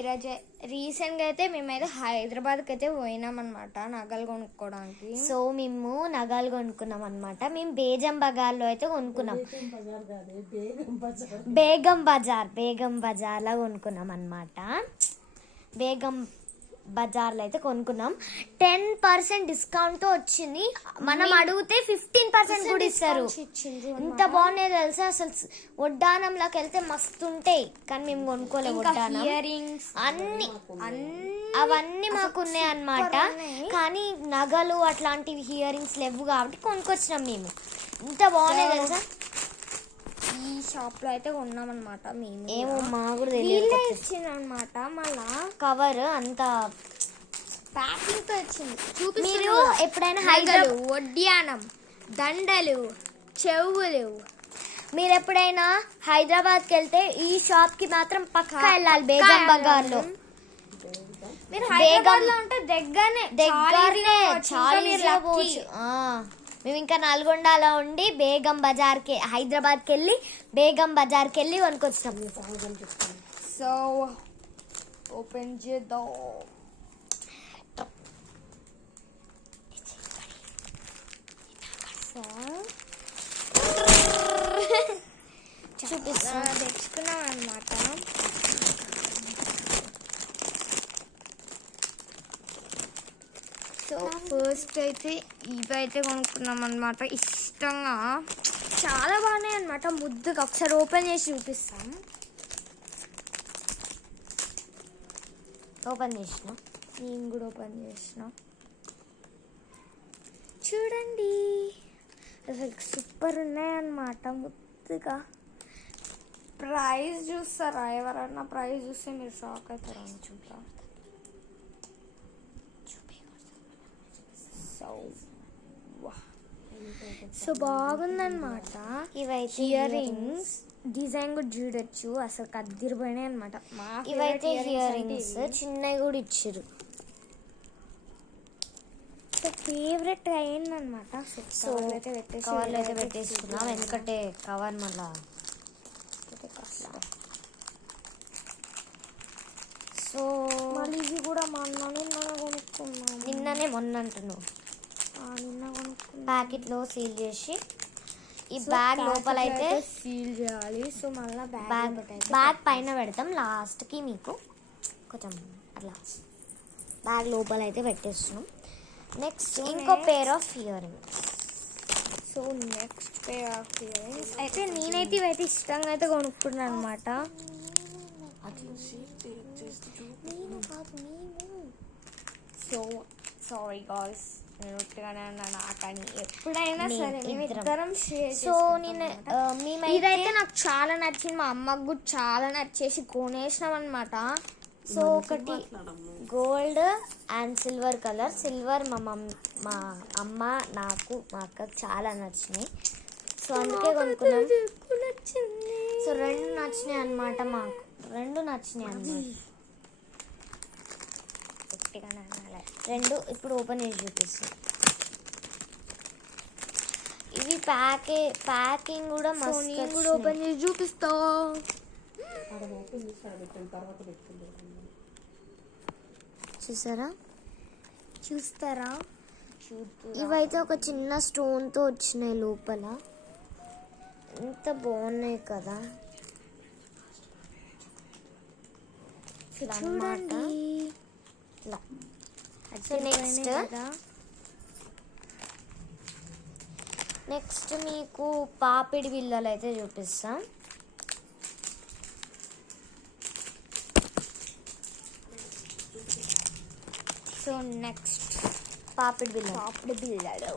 ఈరోజు రీసెంట్గా అయితే మేమైతే హైదరాబాద్కి అయితే పోయినాం అనమాట నగలు కొనుక్కోవడానికి. సో మేము నగలు కొనుక్కున్నాం అనమాట. మేము బేగం బజార్లో అయితే కొనుక్కున్నాం. బేగం బజార్లో కొనుక్కున్నాం అనమాట. బేగం బజార్లో అయితే కొనుక్కున్నాం. 10% డిస్కౌంట్ వచ్చింది. మనం అడిగితే 15% కూడా ఇస్తారు. ఇంత బాగున్నాయి తెలుసా. అసలు వడ్డానంలోకి వెళ్తే మస్తు ఉంటాయి, కానీ మేము కొనుక్కోలేము. వడ్డానం అవన్నీ మాకు ఉన్నాయి అన్నమాట. కానీ నగలు అట్లాంటివి హియరింగ్స్ లేవు కాబట్టి కొనుక్కొచ్చినాం మేము. ఇంత బాగున్నాయి తెలుసా. ఈ షాప్ లో అయితే కొన్నాం అనమాట. మేము ఏమో మా కూడా తెలియదు. ఇచ్చిందనమాట. మళ్ళా కవర్ అంతా ప్యాకింగ్ తో వచ్చింది. మీరు ఎప్పుడైనా నగలు, వడ్డానం, దండలు, చెవులు, మీరు ఎప్పుడైనా హైదరాబాద్కి వెళ్తే ఈ షాప్ కి మాత్రం పక్కా వెళ్ళాలి. బేగం బజార్లో. మీరు హైదరాబాద్ లో ఉంటే దగ్గరనే చాలా పోవచ్చు. మేము ఇంకా నల్గొండలో ఉండి బేగం బజార్కి హైదరాబాద్కి వెళ్ళి బేగం బజార్కి వెళ్ళి కొనుక్కొచ్చినాం. సో ఓపెన్ చేద్దాం. చూపిస్తా తెచ్చుకున్నాం అన్నమాట. సో ఫస్ట్ అయితే ఇవైతే కొనుక్కున్నాం అనమాట. ఇష్టంగా చాలా బాగున్నాయి అనమాట. ముద్దుగా ఒకసారి ఓపెన్ చేసి చూపిస్తాం. ఓపెన్ చేసిన, నేను కూడా ఓపెన్ చేసిన. చూడండి అసలు సూపర్ ఉన్నాయన్నమాట. ముద్దుగా ప్రైస్ చూస్తారా? ఎవరన్నా ప్రైస్ చూస్తే మీరు షాక్ అవుతారా అనుకుంటా. సో బాగుందన్నమాట. ఇవైతే ఇయర్ రింగ్స్ డిజైన్ కూడా చూడొచ్చు. అసలు కద్దిరిపోయినాయి అనమాట. ఇవైతే ఇయర్ రింగ్స్ చిన్నవి కూడా ఇచ్చారు. సో ఫేవరెట్ అయిందనమాట. సో కవర్లో అయితే పెట్టేసుకున్నాం, ఎందుకంటే కవర్ మళ్ళా సో మళ్ళీ ఇవి కూడా నిన్న కొనుక్కున్నాం. నిన్ననే మొన్న అంటున్నావు. నిన్న కొనుక్కున్నాం. ప్యాకెట్లో సీల్ చేసి ఈ బ్యాగ్ లోపల అయితే సీల్ చేయాలి. సో మళ్ళీ బ్యాగ్ పైన పెడతాం లాస్ట్కి. మీకు కొంచెం అట్లా బ్యాగ్ లోపల అయితే పెట్టేస్తున్నాం. నెక్స్ట్ ఇంకో pair of ear rings. So next pair of ear rings అయితే నేనైతే ఇవైతే ఇష్టంగా అయితే కొనుక్కున్నాను అనమాట. సో సారీ గాయ్స్, నేను ఒట్టుగానే అన్నాను. కానీ ఎప్పుడైనా సరే ఇద్దరం షేర్. సో నేను ఇదైతే నాకు చాలా నచ్చింది. మా అమ్మకు కూడా చాలా నచ్చేసి కొనేసినాం అనమాట. సో ఒకటి gold and silver colour. Silver మా అమ్మ నాకు మా అక్కకు చాలా నచ్చినాయి. సో అందుకే కొనుక్కున్నాం. సో రెండు నచ్చినాయి అనమాట. మాకు రెండు నచ్చినాయి అన్నమాట. రెండు ఇప్పుడు ఓపెన్ చేసి చూపిస్తాం. ఇవి ప్యాకింగ్ కూడా మస్తు. కూడా ఓపెన్ చేసి చూపిస్తా. చూస్తారా? ఇవైతే ఒక చిన్న స్టోన్ తో వచ్చినాయి లోపల. ఎంత బాగున్నాయి కదా. చూడండి. నెక్స్ట్ మీకు పాపిడి బిళ్ళలు అయితే చూపిస్తాం. సో నెక్స్ట్ పాపిడి బిళ్ళలు.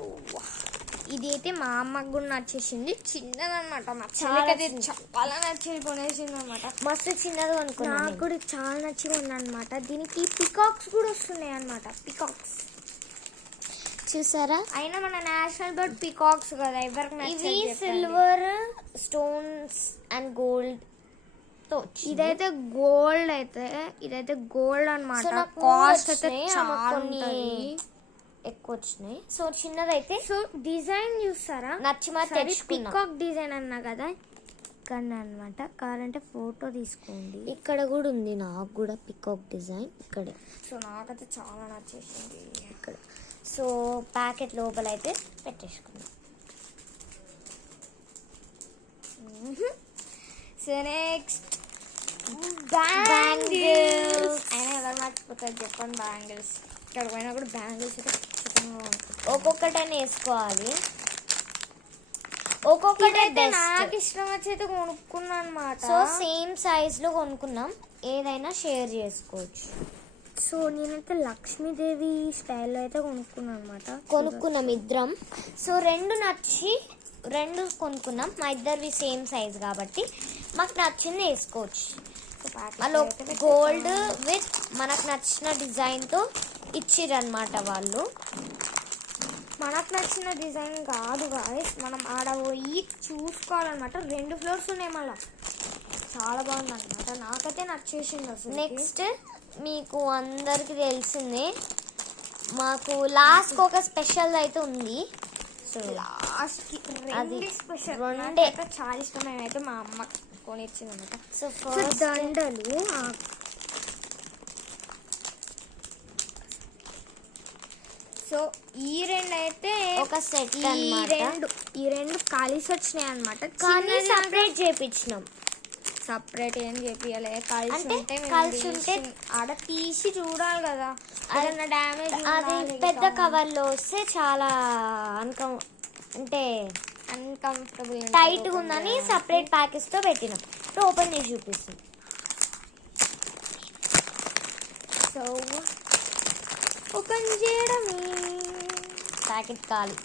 ఇది అయితే మా అమ్మకు కూడా నచ్చేసింది. చిన్నదనమాట. మా చెల్లికైతే చాలా నచ్చేది కొనేసింది అనమాట. మస్తు చిన్నది అనుకున్నా. నాకు కూడా చాలా నచ్చి ఉందన్నమాట. దీనికి పికాక్స్ కూడా వస్తున్నాయి అనమాట. పికాక్స్ చూసారా? అయినా మన నేషనల్ బర్డ్ పికాక్స్ కదా, ఎవరికి ఇవి సిల్వర్ స్టోన్స్ అండ్ గోల్డ్ తో. ఇదైతే గోల్డ్ అనమాట. కాస్ట్ అయితే చాలా ఎక్కువ వచ్చినాయి. సో చిన్నదైతే సో డిజైన్ చూస్తారా? నచ్చి తెచ్చుకున్నా. పికాక్ డిజైన్ అన్నా కదా, ఇక్కడనే అనమాట. కావాలంటే ఫోటో తీసుకోండి. ఇక్కడ కూడా ఉంది, నాకు కూడా పికాక్ డిజైన్ ఇక్కడే. సో నాకైతే చాలా నచ్చేసింది ఇక్కడ. సో ప్యాకెట్ లోపల అయితే పెట్టేసుకుందాం. So next bangles. అయినా ఎవరు మర్చిపోతారు చెప్పండి బ్యాంగిల్స్. ఇక్కడ పోయినా కూడా బ్యాంగిల్స్ అయితే ఒక్కొక్కటైనా వేసుకోవాలి. ఒక్కొక్కటి నాకు ఇష్టం వచ్చి కొనుక్కున్నాను అనమాట. సో సేమ్ సైజ్ లో కొనుక్కున్నాం, ఏదైనా షేర్ చేసుకోవచ్చు. సో నేనైతే లక్ష్మీదేవి స్టైల్లో అయితే కొనుక్కున్నాను అనమాట. కొనుక్కున్నాం ఇద్దరం. సో రెండు కొనుక్కున్నాం, మా ఇద్దరివి సేమ్ సైజ్ కాబట్టి మాకు నచ్చింది వేసుకోవచ్చు. అలా గోల్డ్ విత్ మనకు నచ్చిన డిజైన్తో ఇచ్చిరన్నమాట వాళ్ళు. మనకు నచ్చిన డిజైన్ కాదు గాయస్, మనం ఆడ పోయి చూసుకోవాలన్నమాట. 2 ఫ్లోర్స్ ఉన్నాయి మళ్ళీ. చాలా బాగుంది అనమాట, నాకైతే నచ్చేసింది అసలు. నెక్స్ట్ మీకు అందరికి తెలిసిందే, మాకు లాస్ట్ ఒక స్పెషల్ అయితే ఉంది. సో లాస్ట్కి అది స్పెషల్ రెండే చాలా ఇష్టం. మేమైతే మా అమ్మ కొనిచ్చింది అనమాట. సో ఫస్ట్ దండలు. సో ఈ 2 అయితే ఒక సెట్ ఈ రెండు కలిసి వచ్చినాయి అనమాట. కానీ సపరేట్ చేపించినాం. సపరేట్ ఏం చేపియాలి, అంటే కలిసి ఉంటే ఆడ తీసి చూడాలి కదా, ఏదన్నా డ్యామేజ్. అది పెద్ద కవర్లో వస్తే చాలా అంటే అన్కంఫర్టబుల్ టైట్గా ఉందని సపరేట్ ప్యాకెట్స్తో పెట్టినాం. ఇప్పుడు ఓపెన్ చేసి చూపిస్తాం. సో ఓపెన్ చేయడమే. ప్యాకెట్ ఖాళీ.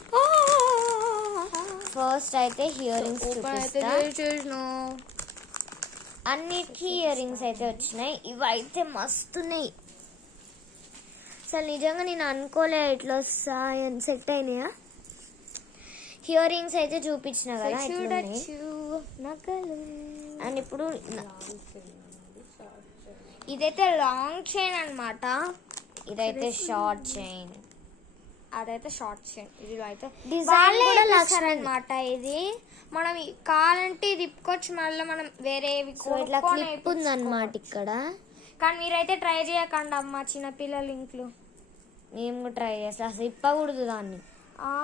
ఫస్ట్ అయితే హియర్ రింగ్స్ చూపిస్తా. అన్నిటికీ ఇయర్ రింగ్స్ అయితే వచ్చినాయి. ఇవైతే మస్తున్నాయి. అసలు నిజంగా నేను అనుకోలే ఇట్లా వస్తాయని. సెట్ అయినాయా? ఇయర్ రింగ్స్ అయితే చూపించిన కదా నగలు. అండ్ ఇప్పుడు ఇదైతే లాంగ్ చైన్ అన్నమాట. ఇదైతే షార్ట్ చైన్. అదైతే షార్ట్ చైన్. ఇది అయితే డిజైన్ కూడా అనమాట. ఇది మనం కావాలంటే ఇది ఇప్పుకోవచ్చు, మళ్ళీ మనం వేరేవి ఇట్లా క్లిప్ ఉందన్నమాట ఇక్కడ. కానీ మీరైతే ట్రై చేయకండి అమ్మ, చిన్నపిల్లలు ఇంట్లో. మేము కూడా ట్రై చేస్తాం, అసలు ఇప్పకూడదు దాన్ని.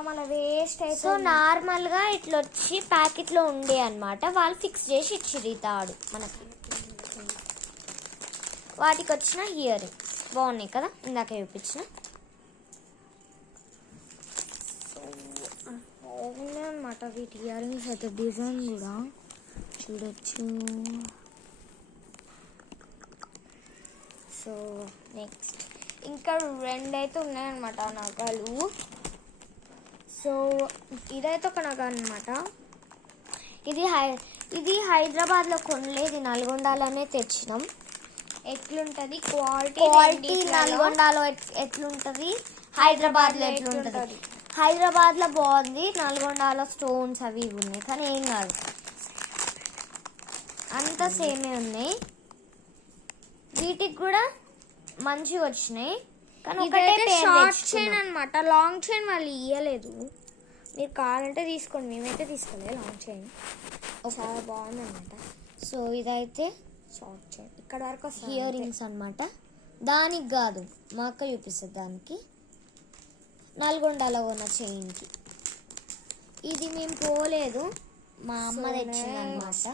మన వేస్ట్ అయితే. సో నార్మల్ గా ఇట్లా వచ్చి ప్యాకెట్ లో ఉండే అన్నమాట, వాళ్ళు ఫిక్స్ చేసి ఇచ్చిర్రు ఈ తాడు మనకి. వాటికి వచ్చిన ఇయర్ రింగ్స్ బాగున్నాయి కదా, ఇందాక చూపించిన. బాగున్నాయి అనమాట వీటి ఇయర్ రింగ్స్ అయితే. డిజైన్ కూడా చూడొచ్చు. సో నెక్స్ట్ ఇంకా 2 అయితే ఉన్నాయన్నమాట నగలు. సో ఇదైతే ఒక నగ అనమాట. ఇది హైదరాబాద్లో కొనలేదు, నల్గొండలోనే తెచ్చినాం. ఎట్లుంటది క్వాలిటీ నల్గొండలో ఎట్లుంటది, హైదరాబాద్లో ఎట్లుంటది. హైదరాబాద్లో బాగుంది, నల్గొండలో స్టోన్స్ అవి ఇవి ఉన్నాయి, కానీ ఏం కాదు, అంతా సేమే ఉన్నాయి. వీటికి కూడా మంచిగా వచ్చినాయి. కానీ ఒకటే షార్ట్ చైన్ అనమాట. లాంగ్ చైన్ వాళ్ళు ఇయ్యలేదు. మీరు కావాలంటే తీసుకోండి, మేమైతే తీసుకోలేదు లాంగ్ చైన్. చాలా బాగుంది అనమాట. సో ఇదైతే షార్ట్ చైన్ ఇక్కడ వరకు ఇయర్ రింగ్స్ అనమాట. దానికి కాదు, మా అక్క చూపిస్తుంది దానికి, నల్గొండలో ఉన్న చైన్కి. ఇది మేము పోలేదు, మా అమ్మ తెచ్చిందనమాట.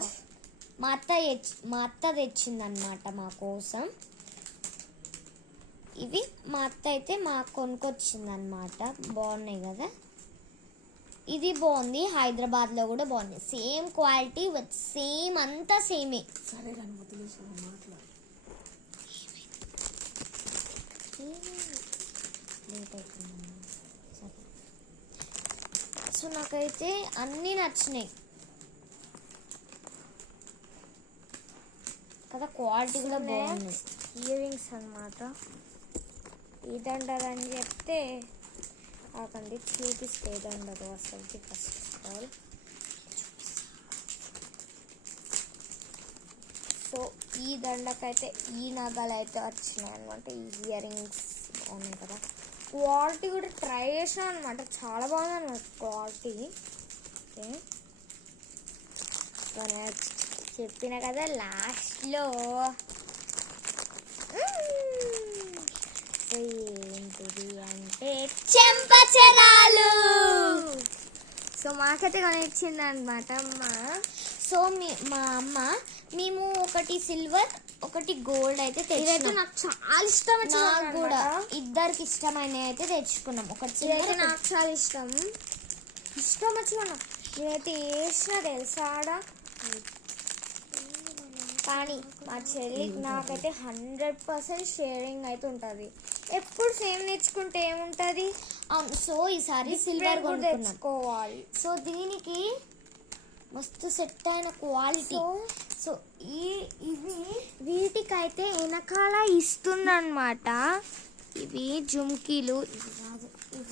మా అత్త తెచ్చిందనమాట మా కోసం. ఇవి మా అత్త అయితే మాకు కొనుక్కొచ్చిందనమాట. బాగున్నాయి కదా. ఇది బాగుంది, హైదరాబాద్లో కూడా బాగుంది. సేమ్ క్వాలిటీ విత్ సేమ్ అంతా సేమే. సో నాకైతే అన్నీ నచ్చినాయి కదా, క్వాలిటీ కూడా బాగుంది. ఇయర్ రింగ్స్ అనమాట. ఈ దండలు అని చెప్తే కాకండి, చూపిస్తే దండలు అసలు. ఫస్ట్ ఆఫ్ ఆల్ సో ఈ దండకైతే ఈ నగలు అయితే వచ్చినాయి అనమాట. ఈ ఇయర్ రింగ్స్ బాగున్నాయి కదా. క్వాలిటీ కూడా ట్రై చేసినాం అనమాట, చాలా బాగుంది అనమాట క్వాలిటీ. ఓకే, నెక్స్ట్ చెప్పిన కదా లాస్ట్లో ఏంటిది అంటే చెంపచెరాలు. సో మాకైతే కొనిచ్చింది అనమాట అమ్మ. సో మా అమ్మ మేము ఒకటి సిల్వర్ ఒకటి గోల్డ్ అయితే ఇదైతే తెచ్చుకున్నాం. నాకు చాలా ఇష్టం వచ్చింది నాకు కూడా అన్నమాట. ఇద్దరికి ఇష్టమైనవి అయితే తెచ్చుకున్నాం. ఒకటి ఇదైతే silver, నాకు చాలా ఇష్టం వచ్చిన నేనైతే వేసిన తెలుసా ఆడ. కానీ మా చెల్లి నాకైతే 100% షేరింగ్ అయితే ఉంటుంది. ఎప్పుడు సేమ్ తెచ్చుకుంటే ఏముంటుంది, అవును. సో ఈసారి సిల్వర్ కూడా కొనుక్కున్నాం. తెచ్చుకోవాలి. సో దీనికి మస్తు సెట్ అయిన క్వాలిటీ. సో ఇవి వీటికైతే వెనకాల ఇస్తుందన్నమాట. ఇవి జుమ్కీలు.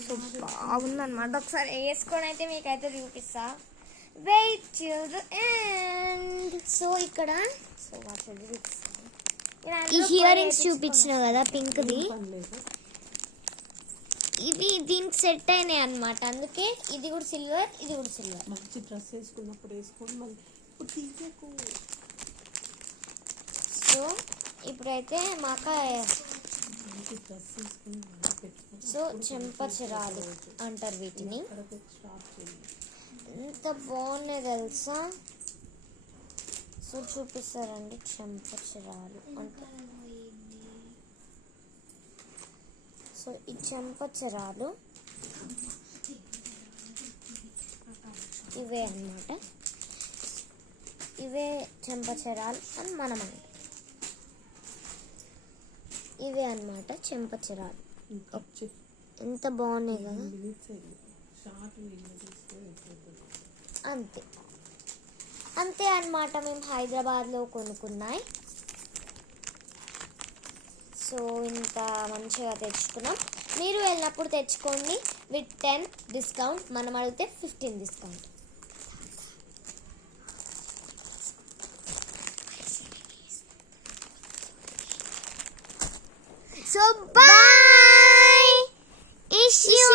సో బాగుందన్నమాట. ఒకసారి వేసుకొని అయితే మీకైతే చూపిస్తా. Wait till the end. So ఇక్కడ సో వాటి ఈ ఇయర్ రింగ్స్ చూపించిన కదా పింక్ది, ఇవి దీనికి సెట్ అయినాయి అన్నమాట. అందుకే ఇది కూడా సిల్వర్, ఇది కూడా సిల్వర్. మంచి డ్రెస్ వేసుకున్నప్పుడు వేసుకొని మళ్ళీ ఇప్పుడు తీయకు. సో ఇప్పుడైతే మాకు మంచి డ్రెస్ వేసుకొని మళ్ళీ పెట్టుకొని సో చెంపచెరాలు అంటారు వీటిని. అక్కడికి స్టార్ట్ చేయండి. ఎంత బాగున్నాయి తెలుసా. సో చూపిస్తారండి చెంపచెరాలు అంటే. సో ఈ చెంపచెరాలు ఇవే అన్నమాట. ఇవే చెంపచెరాలు అని మనం అంటే ఇవే అన్నమాట చెంపచెరాలు. ఇంకా ఎంత బాగున్నాయి కదా. మినిట్స్ అయింది. షార్ట్ వీడియో తీసుకొని అయిపోతుంది. అంతే అంతే అన్నమాట. మేము హైదరాబాద్లో కొనుక్కున్నాయి. సో ఇంత మంచిగా తెచ్చుకున్నాం. మీరు వెళ్ళినప్పుడు తెచ్చుకోండి విత్ 10 డిస్కౌంట్. మనం అడిగితే 15 డిస్కౌంట్. So bye. ఇష్యూ